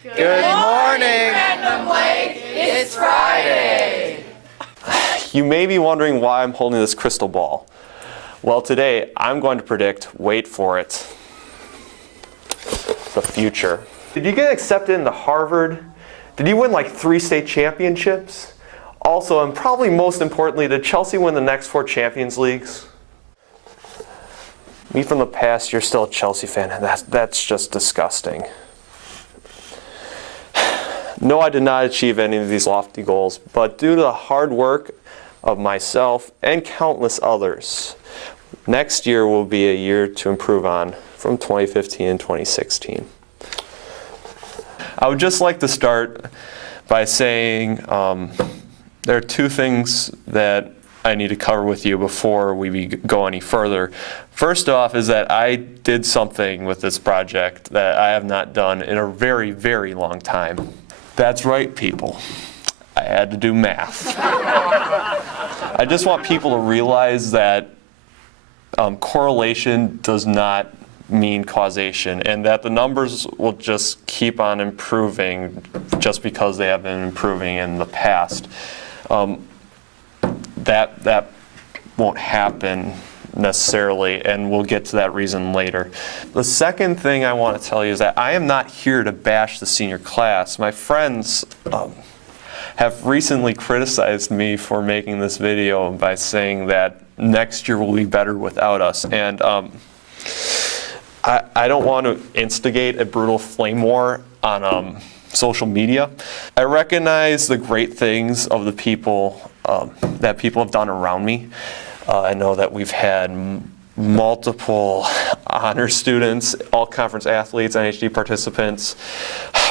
Good morning, Random Lake. It's Friday. You may be wondering why I'm holding this crystal ball. Well, today I'm going to predict, wait for it, the future. Did you get accepted into Harvard? Did you win like 3 state championships? Also, and probably most importantly, did Chelsea win the next 4 Champions Leagues? Me from the past, you're still a Chelsea fan, and that's just disgusting. No, I did not achieve any of these lofty goals, but due to the hard work of myself and countless others, next year will be a year to improve on from 2015 and 2016. I would just like to start by saying there are 2 things that I need to cover with you before we go any further. First off is that I did something with this project that I have not done in a very, very long time. That's right, people. I had to do math. I just want people to realize that correlation does not mean causation, and that the numbers will just keep on improving just because they have been improving in the past. That won't happen necessarily, and we'll get to that reason later. The second thing I want to tell you is that I am not here to bash the senior class. My friends have recently criticized me for making this video by saying that next year will be better without us, and I don't want to instigate a brutal flame war on social media. I recognize the great things of the people that people have done around me. I know that we've had multiple honor students, all conference athletes, NHD participants,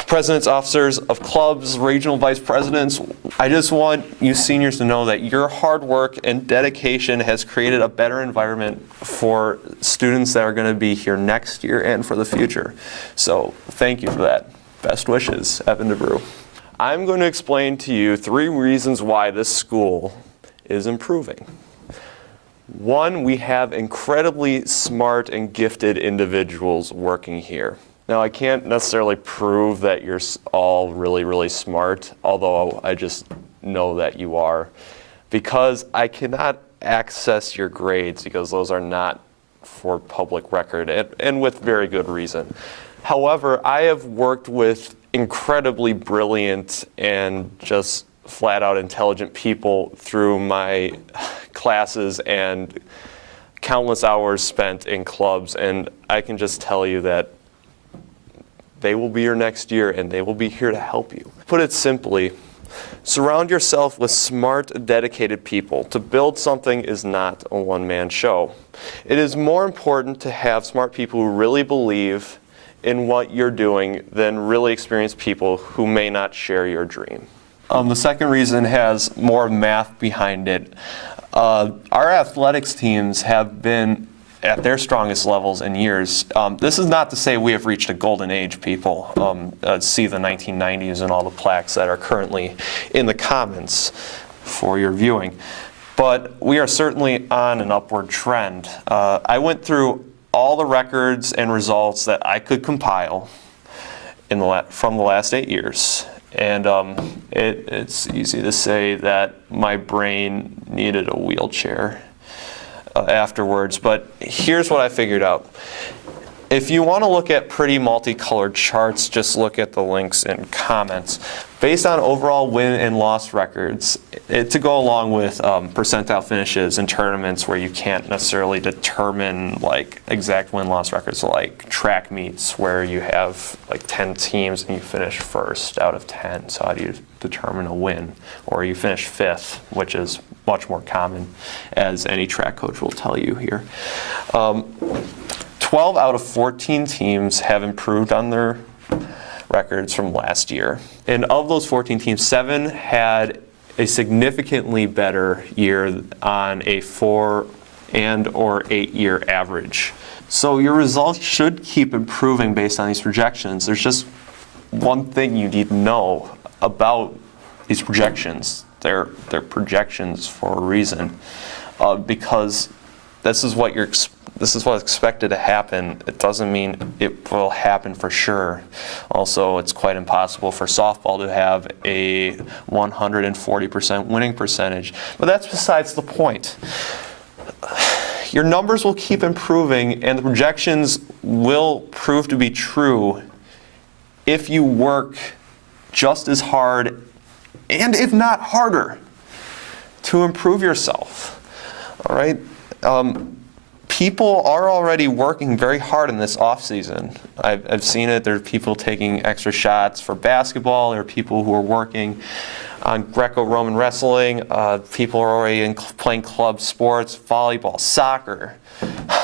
presidents, officers of clubs, regional vice presidents. I just want you seniors to know that your hard work and dedication has created a better environment for students that are going to be here next year and for the future. So thank you for that. Best wishes, Evan DeBrew. I'm going to explain to you 3 reasons why this school is improving. 1, we have incredibly smart and gifted individuals working here. Now, I can't necessarily prove that you're all really, really smart, although I just know that you are, because I cannot access your grades because those are not for public record, and with very good reason. However, I have worked with incredibly brilliant and just flat-out intelligent people through my classes and countless hours spent in clubs, and I can just tell you that they will be here next year and they will be here to help you. Put it simply, surround yourself with smart, dedicated people. To build something is not a one-man show. It is more important to have smart people who really believe in what you're doing than really experienced people who may not share your dream. The second reason has more math behind it. Our athletics teams have been at their strongest levels in years. This is not to say we have reached a golden age, people. See the 1990s and all the plaques that are currently in the Commons for your viewing. But we are certainly on an upward trend. I went through all the records and results that I could compile from the last 8 years. And it's easy to say that my brain needed a wheelchair afterwards, but here's what I figured out. If you want to look at pretty multicolored charts, just look at the links and comments. Based on overall win and loss records, to go along with percentile finishes in tournaments where you can't necessarily determine like exact win-loss records, like track meets where you have like 10 teams and you finish first out of 10. So how do you determine a win? Or you finish 5th, which is much more common, as any track coach will tell you here. 12 out of 14 teams have improved on their records from last year. And of those 14 teams, 7 had a significantly better year on a 4 and or 8 year average. So your results should keep improving based on these projections. There's just one thing you need to know about these projections. They're projections for a reason, because this is what this is what's expected to happen. It doesn't mean it will happen for sure. Also, it's quite impossible for softball to have a 140% winning percentage. But that's besides the point. Your numbers will keep improving, and the projections will prove to be true if you work just as hard, and if not harder, to improve yourself. All right? People are already working very hard in this off season. I've seen it. There are people taking extra shots for basketball. There are people who are working on Greco-Roman wrestling. People are already playing club sports, volleyball, soccer.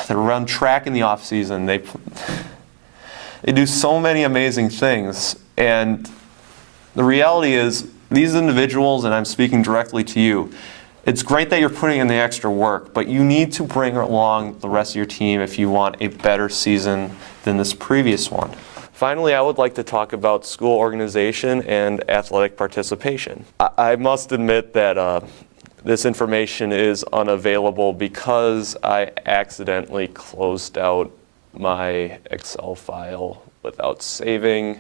They run track in the off season. They do so many amazing things. And the reality is, these individuals, and I'm speaking directly to you, it's great that you're putting in the extra work, but you need to bring along the rest of your team if you want a better season than this previous one. Finally, I would like to talk about school organization and athletic participation. I must admit that this information is unavailable because I accidentally closed out my Excel file without saving,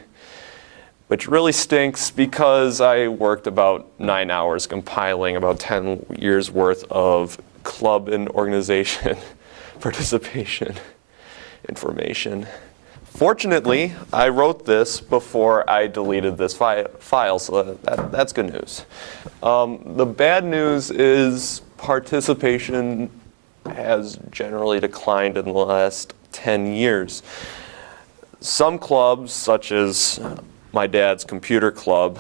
which really stinks because I worked about 9 hours compiling about 10 years worth of club and organization participation information. Fortunately, I wrote this before I deleted this file, so that's good news. The bad news is participation has generally declined in the last 10 years. Some clubs, such as my dad's computer club,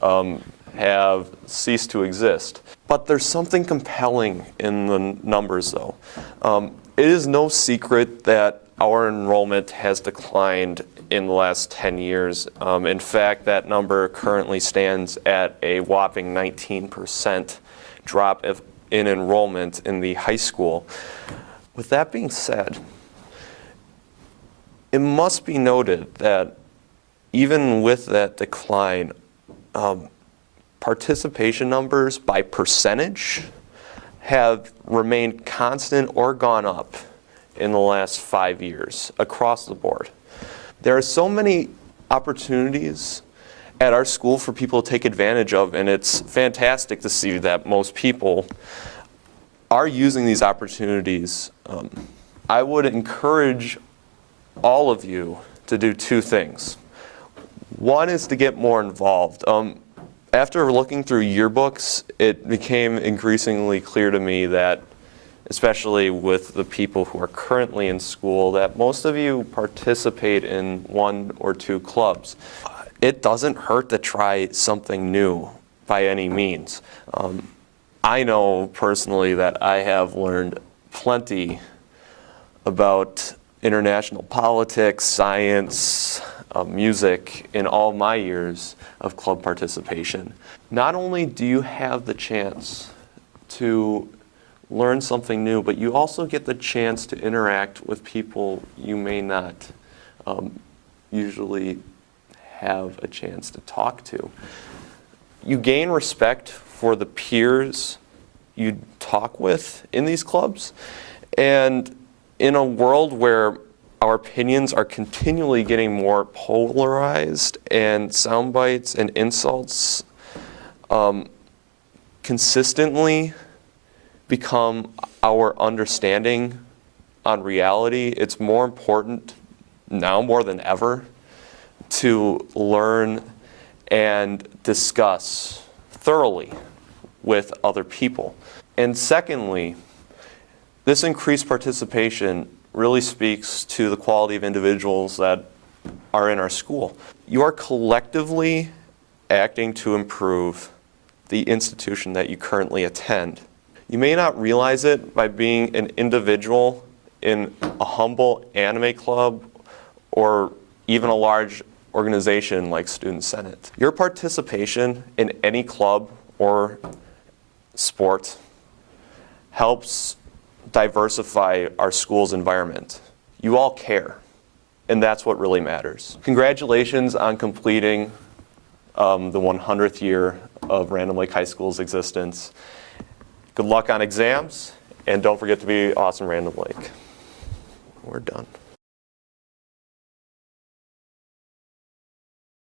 have ceased to exist. But there's something compelling in the numbers, though. It is no secret that our enrollment has declined in the last 10 years. In fact, that number currently stands at a whopping 19% drop in enrollment in the high school. With that being said, it must be noted that even with that decline, participation numbers by percentage have remained constant or gone up in the last 5 years across the board. There are so many opportunities at our school for people to take advantage of, and it's fantastic to see that most people are using these opportunities. I would encourage all of you to do two things. One is to get more involved. After looking through yearbooks, it became increasingly clear to me that, especially with the people who are currently in school, that most of you participate in 1 or 2 clubs. It doesn't hurt to try something new by any means. I know personally that I have learned plenty about international politics, science, music in all my years of club participation. Not only do you have the chance to learn something new, but you also get the chance to interact with people you may not usually have a chance to talk to. You gain respect for the peers you talk with in these clubs, and in a world where our opinions are continually getting more polarized and sound bites and insults consistently become our understanding on reality, it's more important now more than ever to learn and discuss thoroughly with other people. And secondly, this increased participation really speaks to the quality of individuals that are in our school. You are collectively acting to improve the institution that you currently attend. You may not realize it by being an individual in a humble anime club or even a large organization like Student Senate. Your participation in any club or sport helps diversify our school's environment. You all care, and that's what really matters. Congratulations on completing the 100th year of Random Lake High School's existence. Good luck on exams, and don't forget to be awesome, Random Lake. we're done.